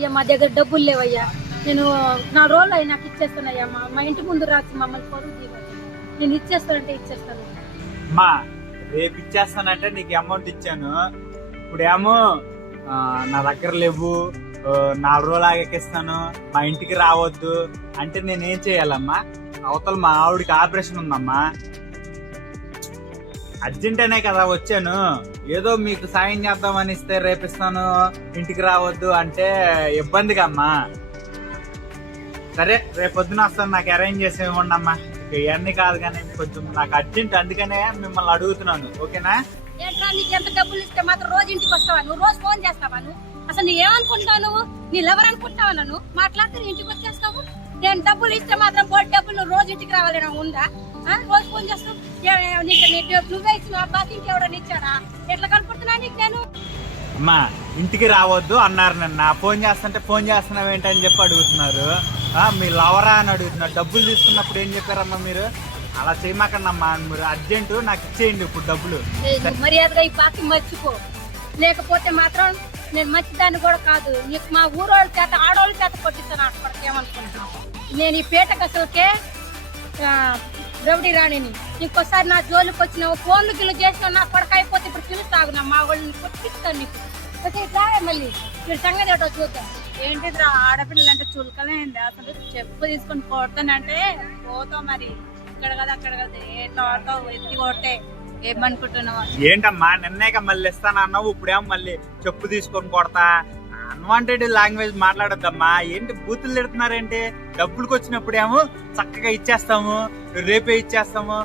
అయ్యా మా దగ్గర డబ్బులు లేవయ్యా, నేను 4 రోజులు అయ్యి నాకు ఇచ్చేస్తానయ్యా, మా ఇంటి ముందు రాసి మమ్మల్ని పరుగు తీయవద్దు, నేను ఇచ్చేస్తానంటే ఇచ్చేస్తాను. అమ్మా రేపు ఇచ్చేస్తానంటే నీకు అమౌంట్ ఇచ్చాను, ఇప్పుడేమో నా దగ్గర లేవు, 4 రోజులు ఆగేకిస్తాను, మా ఇంటికి రావద్దు అంటే నేనేం చేయాలమ్మా? అవతల మా ఆవిడికి ఆపరేషన్ ఉందమ్మా, అర్జెంట్ అనే కదా వచ్చాను, ఏదో మీకు సాయం చేద్దామని ఇస్తే రేపిస్తాను ఇంటికి రావద్దు అంటే ఇబ్బందిగా అమ్మా. సరే రేపు పొద్దున వస్తాను, నాకు అరేంజ్ చేసి ఇవ్వండి అమ్మా. ఇవన్నీ కాదు కానీ కొంచెం నాకు అర్జెంట్, అందుకనే మిమ్మల్ని అడుగుతున్నాను, ఓకేనా? ఏంట్రా నీకు ఎంత డబ్బులు ఇస్తే మాత్రం రోజు ఇంటికి వస్తావా? నువ్వు రోజు ఫోన్ చేస్తావా? నువ్వు అసలు నీ ఏమనుకుంటావు? నువ్వు నీ లవర్ అనుకుంటావా? నన్ను మాట్లాడితే నీ ఇంటికి వచ్చేస్తావు. నేను డబ్బులు ఇస్తే మాత్రం పోటీ డబ్బులు నువ్వు రోజు ఇంటికి రావాలని ఉందా? రోజు ఫోన్ చేస్తావు. నువ్వే ఇచ్చిన బాకి ఇంకెవడని ఇచ్చారా? ఎట్లా కనుకుంటున్నా నీకు నేను? అమ్మా ఇంటికి రావద్దు అన్నారు, నన్ను ఫోన్ చేస్తుంటే ఫోన్ చేస్తున్నావు ఏంటని చెప్పి అడుగుతున్నారు. మీ లవరా అని అడుగుతున్నారు. డబ్బులు తీసుకున్నప్పుడు ఏం చెప్పారమ్మా మీరు? అలా చేయమాకండమ్మా, మీరు అర్జెంటు నాకు ఇచ్చేయండి ఇప్పుడు డబ్బులు. మర్యాదగా ఈ బాకి మర్చిపో, లేకపోతే మాత్రం నేను మంచిదాన్ని కూడా కాదు. నీకు మా ఊరోళ్ళ చేత ఆడవాళ్ళ చేత కొట్టిస్తాను. అక్కడికి ఏమనుకుంటున్నావు? నేను ఈ పేటకు అసలుకే రౌడీ రాణిని. ఇంకోసారి నా జోలికి వచ్చినావు, ఫోన్లు గిల్లు చేసినావు, నా కొడక అయిపోతే ఇప్పుడు పిలుస్తాగు నా మా వాళ్ళని కొట్టిస్తాను నీకు. మళ్ళీ మీరు సంగతి ఏటో చూద్దాం. ఏంటిదిరా ఆడపిల్లలు అంటే చులకలేంది? అసలు చెప్పు తీసుకొని కొడతానంటే పోతావు, మరి ఇక్కడ కదా అక్కడ కదా ఏటో ఎత్తి కొడితే ఏమనుకుంటున్నావు? ఏంటమ్మా నిన్నేక మళ్ళీ ఇస్తానన్నావు, ఇప్పుడేమో మళ్ళీ చెప్పు తీసుకొని కొడతా. అన్వాంటెడ్ లాంగ్వేజ్ మాట్లాడొద్దమ్మా. ఏంటి బూతులు తిడుతున్నారేంటి? డబ్బులకు వచ్చినప్పుడేమో చక్కగా ఇచ్చేస్తాము, రేపే ఇచ్చేస్తాము.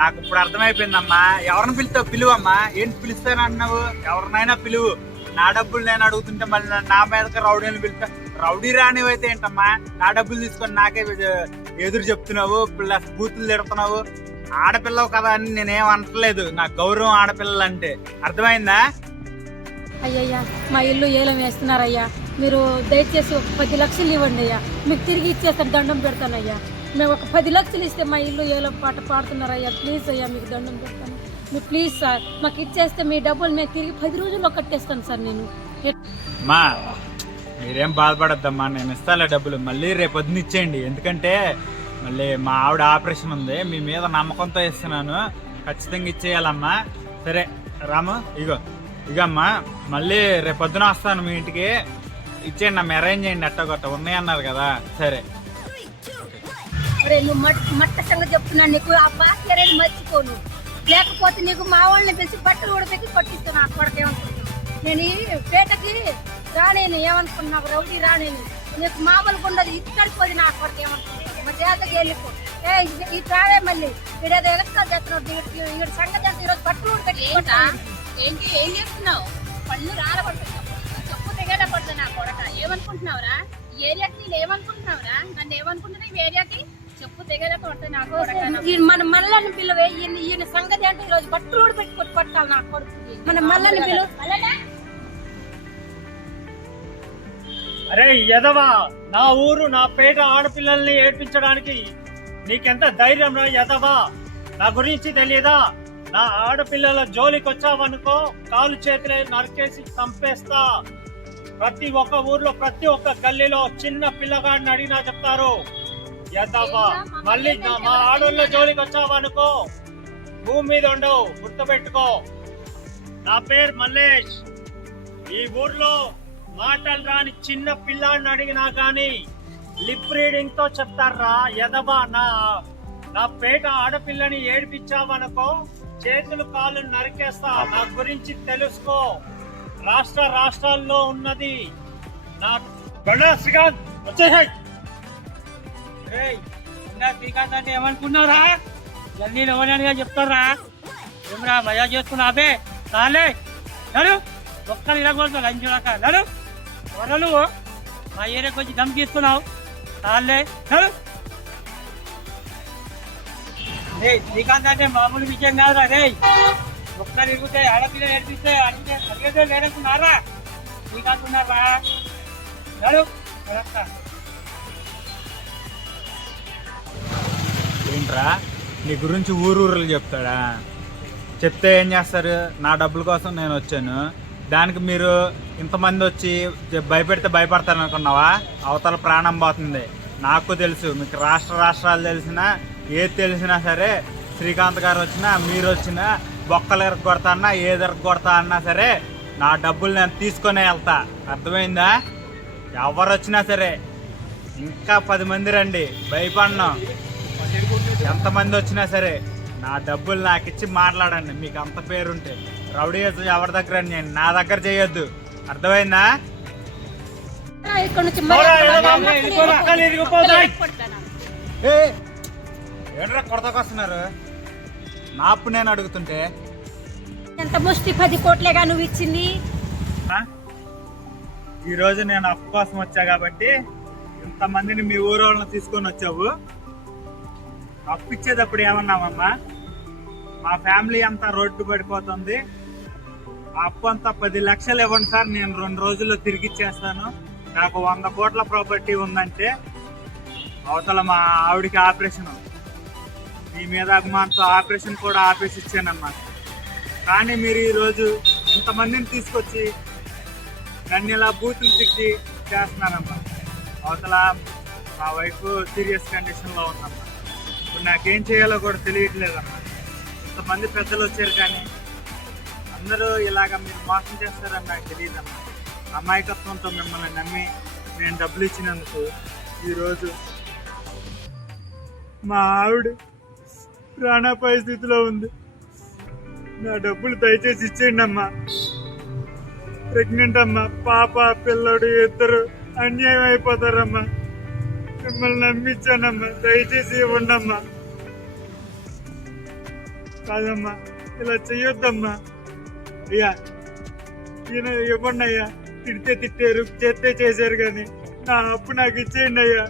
నాకు ఇప్పుడు అర్థమైపోయిందమ్మా. ఎవరిని పిలుస్తావు? పిలువమ్మా. ఏంటి పిలుస్తానన్నావు? ఎవరినైనా పిలువు. నా డబ్బులు నేను అడుగుతుంటే మళ్ళీ నా మీదకి రౌడీని పిలుస్తా. రౌడీ రానివైతే ఏంటమ్మా? నా డబ్బులు తీసుకొని నాకే ఎదురు చెప్తున్నావు, ప్లస్ బూతులు తిడుతున్నావు. ఆడపిల్లవు కదా అని నేనేం అనట్లేదు, నాకు గౌరవం ఆడపిల్లలు అంటే. అర్థమైందా? అయ్యయ్యా మా ఇల్లు ఏలం వేస్తున్నారయ్యా, మీరు దయచేసి ఒక 10 లక్షలు ఇవ్వండి అయ్యా, మీకు తిరిగి ఇచ్చేస్తాను, దండం పెడతానయ్యా. మేము ఒక 10 లక్షలు ఇస్తే మా ఇల్లు ఏలం పాట పాడుతున్నారయ్యా, ప్లీజ్ అయ్యా మీకు దండం పెడతాను. మీరు ప్లీజ్ సార్ మాకు ఇచ్చేస్తే మీ డబ్బులు మేము తిరిగి 10 రోజుల్లో కట్టేస్తాను సార్. నేను మా మీరేం బాధపడద్దమ్మా, నేను ఇస్తాలే డబ్బులు. మళ్ళీ రేపు పొద్దున్న ఇచ్చేయండి, ఎందుకంటే మళ్ళీ మా ఆవిడ ఆపరేషన్ ఉంది, మీ మీద నమ్మకంతో ఇస్తున్నాను, ఖచ్చితంగా ఇచ్చేయాలమ్మా. సరే రాము, ఇగమ్మా మళ్ళీ రేపు పొద్దున వస్తాను మీ ఇంటికి, ఇచ్చేయండి అమ్మ, అరేంజ్ చేయండి. అట్టగొట్ట ఉన్నాయన్నారు కదా. సరే నువ్వు మట్ట సంగతి చెప్తున్నాను నీకు. ఆ బాకీ అనేది మర్చిపోను, లేకపోతే నీకు మా వాళ్ళని పిలిచి బట్టలు కూడా పెట్టి కొట్టిస్తాను. ఆ కొడకేమనుకుంటున్నాను నేను ఈ పేటకి రానేను, ఏమనుకున్నావు? రౌడీ రానేను, నీకు మామూలుగా ఉండదు, ఇక్కడిపోయి నా కొడకేమనుకుంటున్నాను. మా చేతకి వెళ్ళిపో. ఈ రావే మళ్ళీ వీడేదో ఎలక్ట్రా చేస్తున్నాడు, వీడి సంగతి అంటే ఈరోజు బట్టలు కూడా పెట్టి ఏంటి ఏం చేస్తున్నావు? పళ్ళు రాలబడుతున్నావు, చెప్పు తెగేలా పడుతుంది నా కొడక. ఏమనుకుంటున్నావురా? ఈ ఏరియాకి నేను ఏమనుకుంటున్నావురా? నన్ను ఏమనుకుంటున్నా ఈ ఏరియాకి? చెప్పు తెగేలా పడుతుంది నా కొడక. మన మల్లని పిల్లవే ఈయన సంగతి అంటే ఈరోజు బట్టలు కూడా పెట్టి కొట్టి పట్టాలి నా కొడుకు. మన మల్లని పిల్లలు. అరే యదవా, నా ఊరు నా పేట ఆడపిల్లల్ని ఏడ్పించడానికి నీకెంత ధైర్యం రా యదవా? నా గురించి తెలియదా? నా ఆడపిల్లల జోలికి వచ్చావనుకో కాలు చేతులే నరికేసి చంపేస్తా. ప్రతి ఒక్క ఊర్లో ప్రతి ఒక్క గల్లీలో చిన్న పిల్లగాడిని అడిగినా చెప్తారు యదవా. మళ్ళీ మా ఆడోళ్ళ జోలికి వచ్చావనుకో భూమి మీద ఉండవు, గుర్తుపెట్టుకో. నా పేరు మల్లేష్. ఈ ఊర్లో మాటలు రాని చిన్న పిల్లాడిని అడిగినా గాని లిప్ రీడింగ్ తో చెప్తారా యదవా. నా పేట ఆడపిల్లని ఏడిపించావనుకో చేతులు కాళ్ళు నరికేస్తా. నా గురించి తెలుసుకో. రాష్ట్రాల్లో ఉన్నది నా శ్రీకాంత్. వచ్చేసాయి శ్రీకాంత్ అంటే ఏమనుకున్నారా? జల్దీ ఎవరైనా చెప్తారా? ఏమరా మజా చేసుకున్నావే? రాలే నడు, ఒక్కరు ఇరగొడుతు లంచులాక నడు. ఎవరు నువ్వు? మా ఏరియాకి వచ్చి దమ్ తీసుకున్నావు. రాలే నడు. శ్రీకాంత్ అంటే మామూలు విషయం కాదురా రే. ఒక్కరు ఇరుగుతే ఆడపిల్ల నేర్పిస్తే అడిగితే లేదనుకున్నారా? శ్రీకాంత్ ఉన్నారా? నడు. ఏంట్రా నీ గురించి ఊరూరులు చెప్తాడా? చెప్తే ఏం చేస్తారు? నా డబ్బుల కోసం నేను వచ్చాను, దానికి మీరు ఇంతమంది వచ్చి భయపెడితే భయపడతారు అనుకున్నావా? అవతల ప్రాణం పోతుంది. నాకు తెలుసు, మీకు రాష్ట్రాలు తెలిసినా ఏది తెలిసినా సరే, శ్రీకాంత్ గారు వచ్చినా మీరు వచ్చినా బొక్కలు ఎరగొడతా అన్నా ఏది ఎరగొడతా అన్నా సరే నా డబ్బులు నేను తీసుకొనే వెళ్తా. అర్థమైందా? ఎవరు వచ్చినా సరే, ఇంకా 10 మంది రండి, భయపడను. ఎంతమంది వచ్చినా సరే నా డబ్బులు నాకు ఇచ్చి మాట్లాడండి. మీకు అంత పేరుంటే రౌడీ ఎవరి దగ్గర నేను నా దగ్గర చేయొద్దు. అర్థమైందా? ఇక్కడ నుంచి పక్కలు ఇరిగిపోతాయి. ఏంట్రా కొడతాకొస్తున్నారు? నా అప్పు నేను అడుగుతుంటే ఎంత ముష్టి 10 కోట్లేగా నువ్వు ఇచ్చింది. ఈరోజు నేను అప్పు కోసం వచ్చా కాబట్టి ఇంతమందిని మీ ఊరు వాళ్ళని తీసుకొని వచ్చావు. అప్పు ఇచ్చేటప్పుడు ఏమన్నామమ్మా? మా ఫ్యామిలీ అంతా రోడ్డు పడిపోతుంది, ఆ అప్పు అంతా 10 లక్షలు ఇవ్వండి సార్, నేను 2 రోజుల్లో తిరిగి ఇచ్చేస్తాను, నాకు 100 కోట్ల ప్రాపర్టీ ఉందంటే అవతల మా ఆవిడికి ఆపరేషన్, మీ మీద అభిమానంతో ఆపరేషన్ కూడా ఆపేసి ఇచ్చానమ్మా. కానీ మీరు ఈరోజు ఇంతమందిని తీసుకొచ్చి నన్ను ఇలా బూతులు తిట్టి చేస్తున్నారమ్మా. అవతల మా వైఫ్ సీరియస్ కండిషన్లో ఉందమ్మా. ఇప్పుడు నాకేం చేయాలో కూడా తెలియట్లేదమ్మా. ఇంతమంది పెద్దలు వచ్చారు కానీ అందరూ ఇలాగ మీరు మోసం చేస్తారని నాకు తెలియదమ్మా. అమాయకత్వంతో మిమ్మల్ని నమ్మి నేను డబ్బులు ఇచ్చినందుకు ఈరోజు మా ఆవిడ ప్రాణాపాయ స్థితిలో ఉంది. నా డబ్బులు దయచేసి ఇచ్చేయండి అమ్మా. ప్రెగ్నెంట్ అమ్మా, పాప పిల్లడు ఇద్దరు అన్యాయం అయిపోతారమ్మా. మిమ్మల్ని నమ్మిచ్చానమ్మా, దయచేసి ఇవ్వండి అమ్మా. కాదమ్మా, ఇలా చెయ్యొద్దమ్మా. అయ్యా ఈయన ఇవ్వండి అయ్యా. తిడితే తిట్టారు, చేస్తే చేశారు కానీ నా అప్పు నాకు ఇచ్చేయండి అయ్యా.